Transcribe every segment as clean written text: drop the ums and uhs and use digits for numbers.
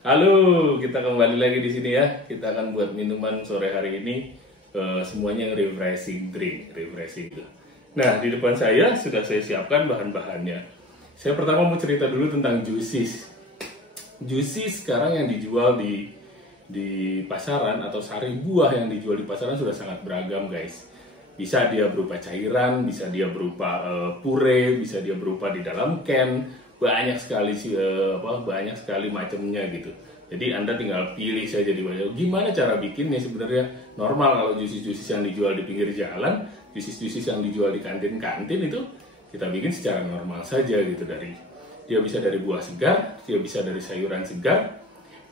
Halo, kita kembali lagi di sini ya. Kita akan buat minuman sore hari ini, semuanya yang refreshing drink, refreshing itu. Nah, di depan saya sudah saya siapkan bahan-bahannya. Saya pertama mau cerita dulu tentang juices. Juices sekarang yang dijual di pasaran atau sari buah yang dijual di pasaran sudah sangat beragam, guys. Bisa dia berupa cairan, bisa dia berupa puree, bisa dia berupa di dalam can, banyak sekali sih banyak sekali macamnya gitu. Jadi Anda tinggal pilih saja di bawah. Gimana cara bikinnya sebenarnya normal kalau juices-juices yang dijual di pinggir jalan, juices-juices yang dijual di kantin-kantin itu kita bikin secara normal saja gitu, dia bisa dari buah segar, dia bisa dari sayuran segar,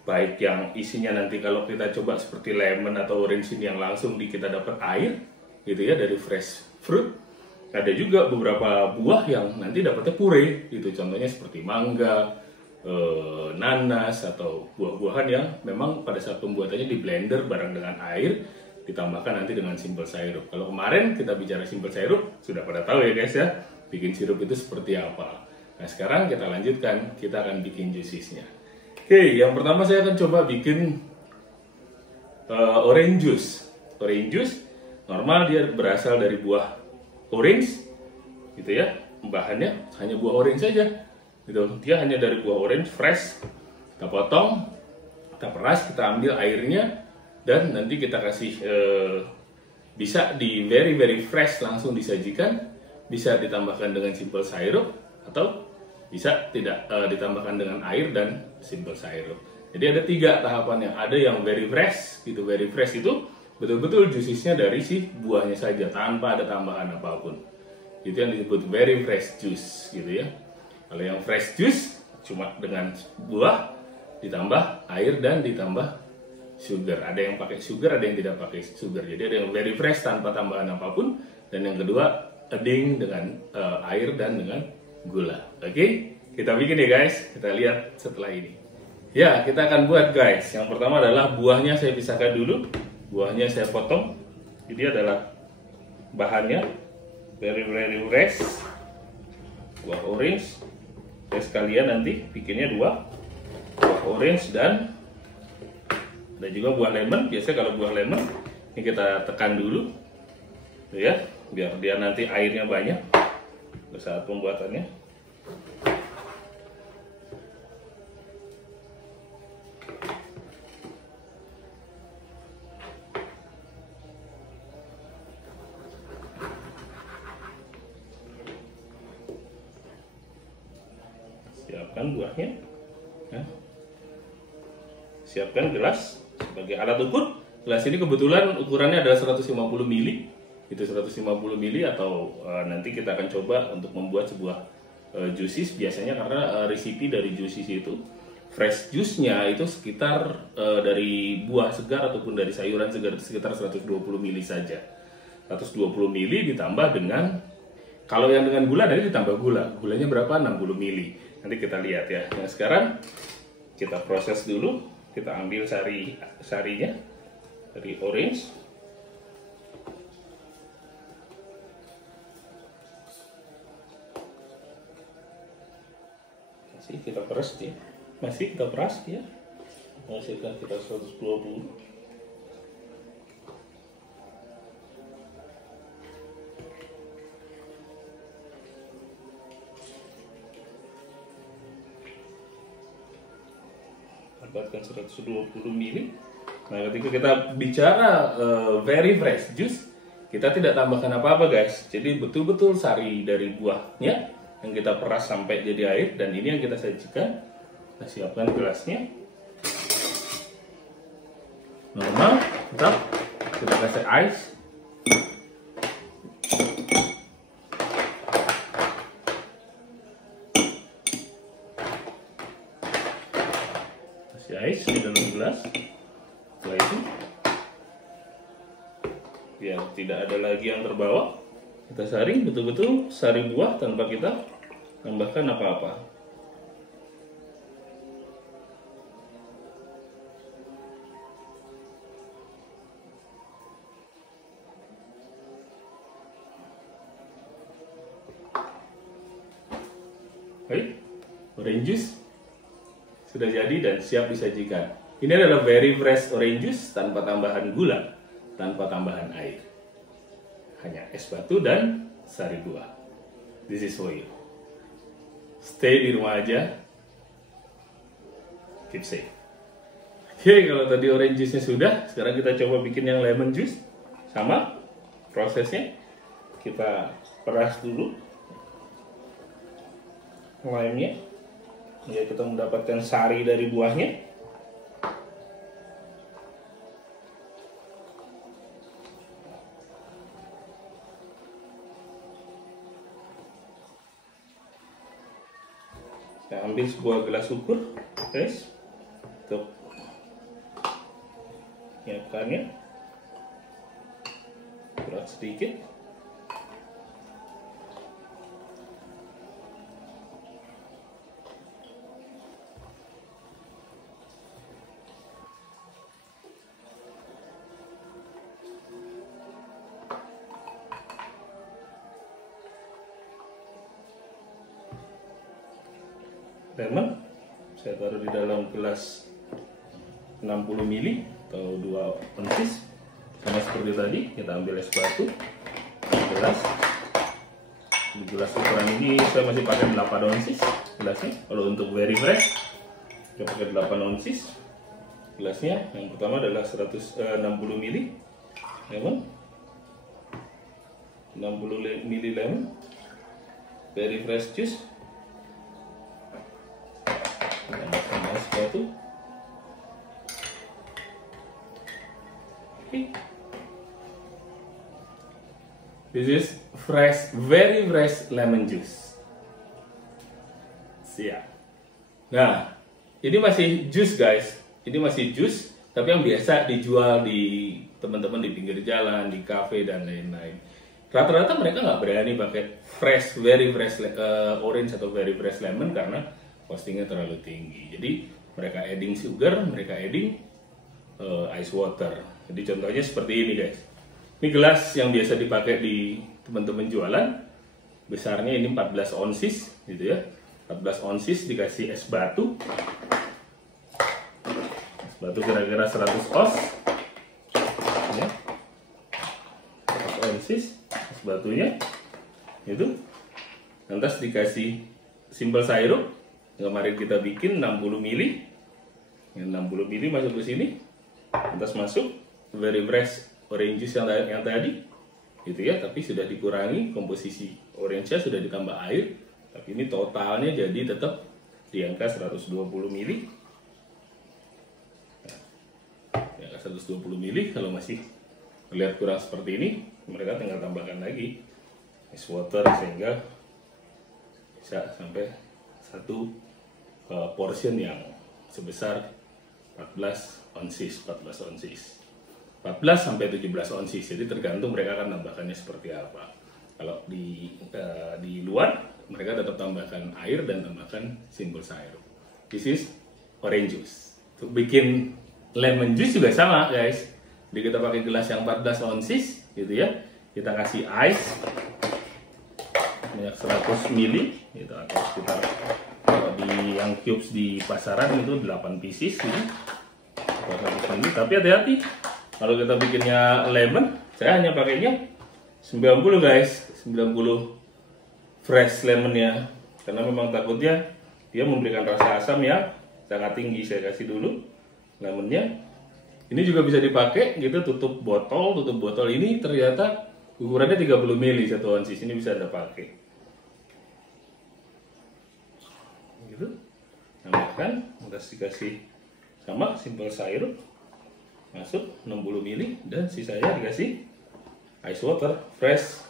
baik yang isinya nanti kalau kita coba seperti lemon atau orange ini yang langsung kita dapat air gitu ya dari fresh fruit. Ada juga beberapa buah yang nanti dapatnya puree gitu, contohnya seperti mangga, nanas, atau buah-buahan yang memang pada saat pembuatannya di blender bareng dengan air ditambahkan nanti dengan simple syrup. Kalau kemarin kita bicara simple syrup sudah pada tahu ya guys ya, bikin sirup itu seperti apa. Nah sekarang kita lanjutkan, kita akan bikin juicesnya. Oke, yang pertama saya akan coba bikin orange juice. Orange juice normal dia berasal dari buah orange, gitu ya. Bahannya hanya buah orange saja, gitu. Dia hanya dari buah orange fresh. Kita potong, kita peras, kita ambil airnya, dan nanti kita kasih bisa di very fresh langsung disajikan, bisa ditambahkan dengan simple syrup, atau bisa tidak ditambahkan dengan air dan simple syrup. Jadi ada 3 tahapan yang ada yang very fresh gitu. Very fresh itu betul-betul juicesnya dari si buahnya saja tanpa ada tambahan apapun. Itu yang disebut very fresh juice gitu ya. Kalau yang fresh juice cuma dengan buah ditambah air dan ditambah sugar. Ada yang pakai sugar, ada yang tidak pakai sugar. Jadi ada yang very fresh tanpa tambahan apapun, dan yang kedua adding dengan air dan dengan gula. Oke, kita bikin ya guys. Kita lihat setelah ini. Ya, kita akan buat guys. Yang pertama adalah buahnya saya pisahkan dulu. Buahnya saya potong. Ini adalah bahannya very fresh. Buah orange. Saya sekalian nanti bikinnya 2. Buah orange dan juga buah lemon. Biasanya kalau buah lemon ini kita tekan dulu, ya, biar dia nanti airnya banyak saat pembuatannya. Siapkan buahnya, ya. Siapkan gelas sebagai alat ukur. Gelas ini kebetulan ukurannya adalah 150 ml. Itu 150 ml atau nanti kita akan coba untuk membuat sebuah juices. Biasanya karena resipi dari juices itu fresh juice-nya itu sekitar dari buah segar ataupun dari sayuran segar sekitar 120 ml saja. 120 ml ditambah dengan, kalau yang dengan gula nanti ditambah gula. Gulanya berapa? 60 ml. Nanti kita lihat ya. Nah, sekarang kita proses dulu. Kita ambil sarinya dari orange. Masih kita peras ya. Masih kita peras ya. Menghasilkan kita 120. Dapatkan 120 ml. Nah, ketika kita bicara very fresh juice, kita tidak tambahkan apa-apa guys. Jadi betul-betul sari dari buahnya yang kita peras sampai jadi air, dan ini yang kita sajikan. Kita siapkan gelasnya. Normal, tetap kita kasih ice. Ice di dalam gelas. Setelah itu, biar tidak ada lagi yang terbawa, kita saring betul-betul sari buah tanpa kita tambahkan apa-apa. Baik, orange juice sudah jadi dan siap disajikan. Ini adalah very fresh orange juice tanpa tambahan gula, tanpa tambahan air. Hanya es batu dan sari buah. This is for you. Stay di rumah aja. Keep safe. Oke, kalau tadi orange juice-nya sudah, sekarang kita coba bikin yang lemon juice. Sama prosesnya. Kita peras dulu lime-nya, ya kita mendapatkan sari dari buahnya. Saya ambil sebuah gelas ukur, guys, untuk menyiapkannya. Berat sedikit. Lemon saya taruh di dalam gelas 60 ml atau 2 onsis. Sama seperti tadi, kita ambil es batu gelas. Di gelas ukuran ini saya masih pakai 8 onsis gelasnya. Kalau untuk very fresh saya pakai 8 onsis gelasnya. Yang pertama adalah 160 ml lemon, 60 ml lemon very fresh juice. Tambah es batu. Okay. This is fresh, very fresh lemon juice. Siap. Nah, ini masih jus guys. Ini masih jus, tapi yang biasa dijual di teman-teman di pinggir jalan, di cafe dan lain-lain. Rata-rata mereka nggak berani pakai fresh, very fresh orange atau very fresh lemon karena costingnya terlalu tinggi. Jadi mereka adding sugar, mereka adding ice water. Jadi contohnya seperti ini guys. Ini gelas yang biasa dipakai di teman-teman jualan. Besarnya ini 14 onsis gitu ya. 14 onsis dikasih es batu. Es batu kira-kira 100 oz. Ya. 100 onsis es batunya. Itu. Lantas dikasih simple syrup. Kemarin kita bikin 60 ml. Yang 60 ml masuk ke sini. Lantas masuk very fresh orange juice yang tadi gitu ya, tapi sudah dikurangi komposisi orange-nya, sudah ditambah air, tapi ini totalnya jadi tetap di angka 120 ml. Di angka 120 ml. Kalau masih melihat kurang seperti ini, mereka tinggal tambahkan lagi ice water sehingga bisa sampai satu portion yang sebesar 14 onsis. 14 sampai 17 onsis. Jadi tergantung mereka akan tambahkannya seperti apa. Kalau di luar mereka tetap tambahkan air dan tambahkan simple syrup. This is orange juice. Untuk bikin lemon juice juga sama guys. Jadi kita pakai gelas yang 14 onsis gitu ya. Kita kasih ice banyak 100 ml gitu, atau sekitar kalau di yang cubes di pasaran itu 8 pieces gitu. Tapi hati-hati. Kalau kita bikinnya lemon, saya hanya pakainya 90 guys, 90 fresh lemonnya, karena memang takutnya dia memberikan rasa asam yang sangat tinggi. Saya kasih dulu lemonnya. Ini juga bisa dipakai gitu, tutup botol ini ternyata ukurannya 30 ml satu onsis, ini bisa Anda pakai. Gitu. Tambahkan, terus dikasih sama simple syrup. Masuk 60 ml dan sisanya dikasih ice water fresh.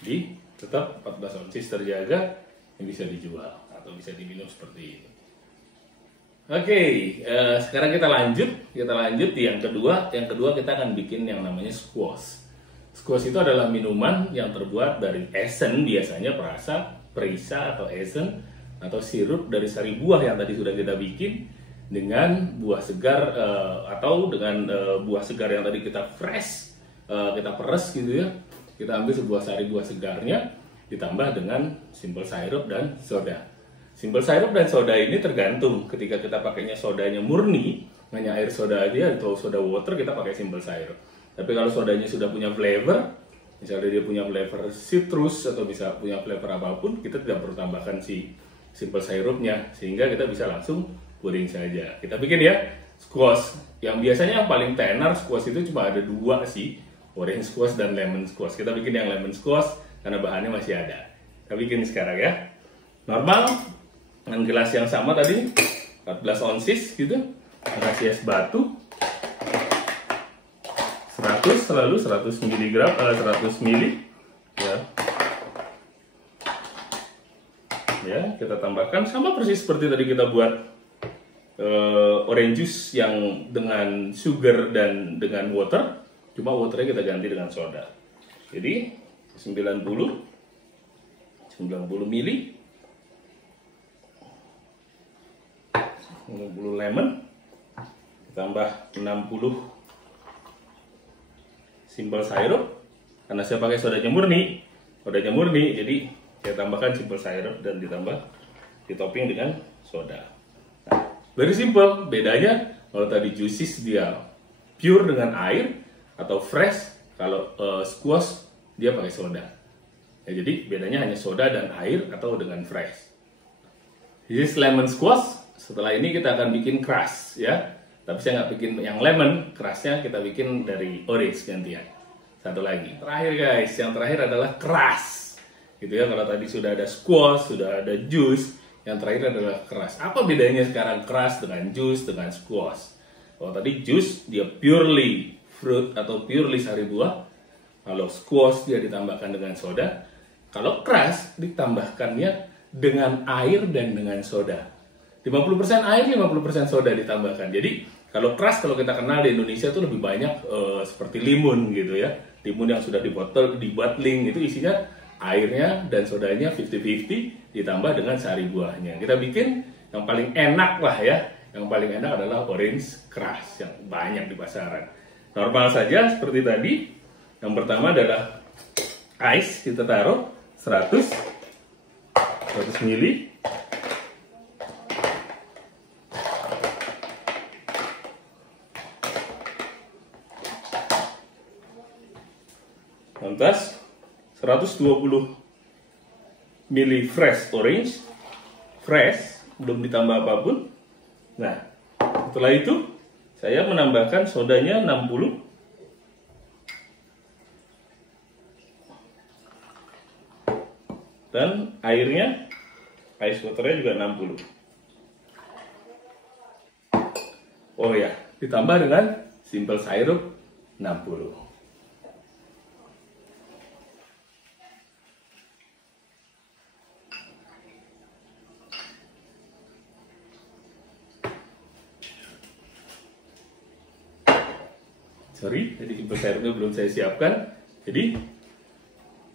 Jadi tetap 14 onsis terjaga, yang bisa dijual atau bisa diminum seperti ini. Oke, sekarang kita lanjut di yang kedua. Yang kedua kita akan bikin yang namanya squash. Squash itu adalah minuman yang terbuat dari esen, biasanya perisa atau esen atau sirup dari sari buah yang tadi sudah kita bikin, dengan buah segar atau dengan buah segar yang tadi kita fresh, kita peres gitu ya. Kita ambil sebuah sari buah segarnya, ditambah dengan simple syrup dan soda. Simple syrup dan soda ini tergantung. Ketika kita pakainya sodanya murni, hanya air soda aja atau soda water, kita pakai simple syrup. Tapi kalau sodanya sudah punya flavor, misalnya dia punya flavor citrus atau bisa punya flavor apapun, kita tidak perlu tambahkan si simple syrupnya, sehingga kita bisa langsung pouring saja. Kita bikin ya squash. Yang biasanya yang paling tenar squash itu cuma ada dua sih, orange squash dan lemon squash. Kita bikin yang lemon squash karena bahannya masih ada. Kita bikin sekarang ya. Normal dengan gelas yang sama tadi, 14 onsis gitu. Kasih es batu 100, selalu 100 mg, 100 ml ya. Ya, kita tambahkan sama persis seperti tadi kita buat orange juice yang dengan sugar dan dengan water, cuma waternya kita ganti dengan soda. Jadi 90 ml 90 lemon tambah 60 simple syrup. Karena saya pakai sodanya murni, jadi saya tambahkan simple syrup dan ditambah ditopping dengan soda. Nah, very simple. Bedanya kalau tadi juices dia pure dengan air, atau fresh kalau squash dia pakai soda. Ya, jadi bedanya hanya soda dan air atau dengan fresh. This is lemon squash. Setelah ini kita akan bikin crush ya. Tapi saya nggak bikin yang lemon, crushnya kita bikin dari orange gantian. Satu lagi. Terakhir guys, yang terakhir adalah crush. Gitu ya, kalau tadi sudah ada squash, sudah ada juice, yang terakhir adalah crush. Apa bedanya sekarang crush dengan juice dengan squash? Kalau tadi juice dia purely fruit atau purely sari buah. Kalau squash dia ditambahkan dengan soda. Kalau crush ditambahkannya dengan air dan dengan soda. 50% air, 50% soda ditambahkan. Jadi kalau crush, kalau kita kenal di Indonesia itu lebih banyak seperti limun gitu ya. Limun yang sudah di bottling itu isinya airnya dan sodanya 50-50 ditambah dengan sari buahnya. Kita bikin yang paling enak lah ya. Yang paling enak adalah orange crush yang banyak di pasaran. Normal saja seperti tadi. Yang pertama adalah ice, kita taruh 100 ml. Lantas 120 ml fresh orange, fresh, belum ditambah apapun. Nah, setelah itu saya menambahkan sodanya 60, dan airnya, ice waternya juga 60. Oh ya, ditambah dengan simple syrup 60. Sorry, jadi simple syrupnya belum saya siapkan. Jadi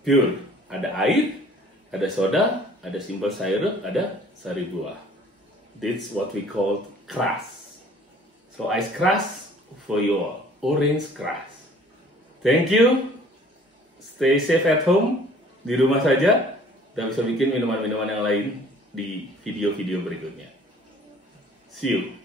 pure, ada air, ada soda, ada simple syrup, ada sari buah. That's what we call crush. So ice crush for your orange crush. Thank you. Stay safe at home. Di rumah saja. Kita bisa bikin minuman-minuman yang lain di video-video berikutnya. See you.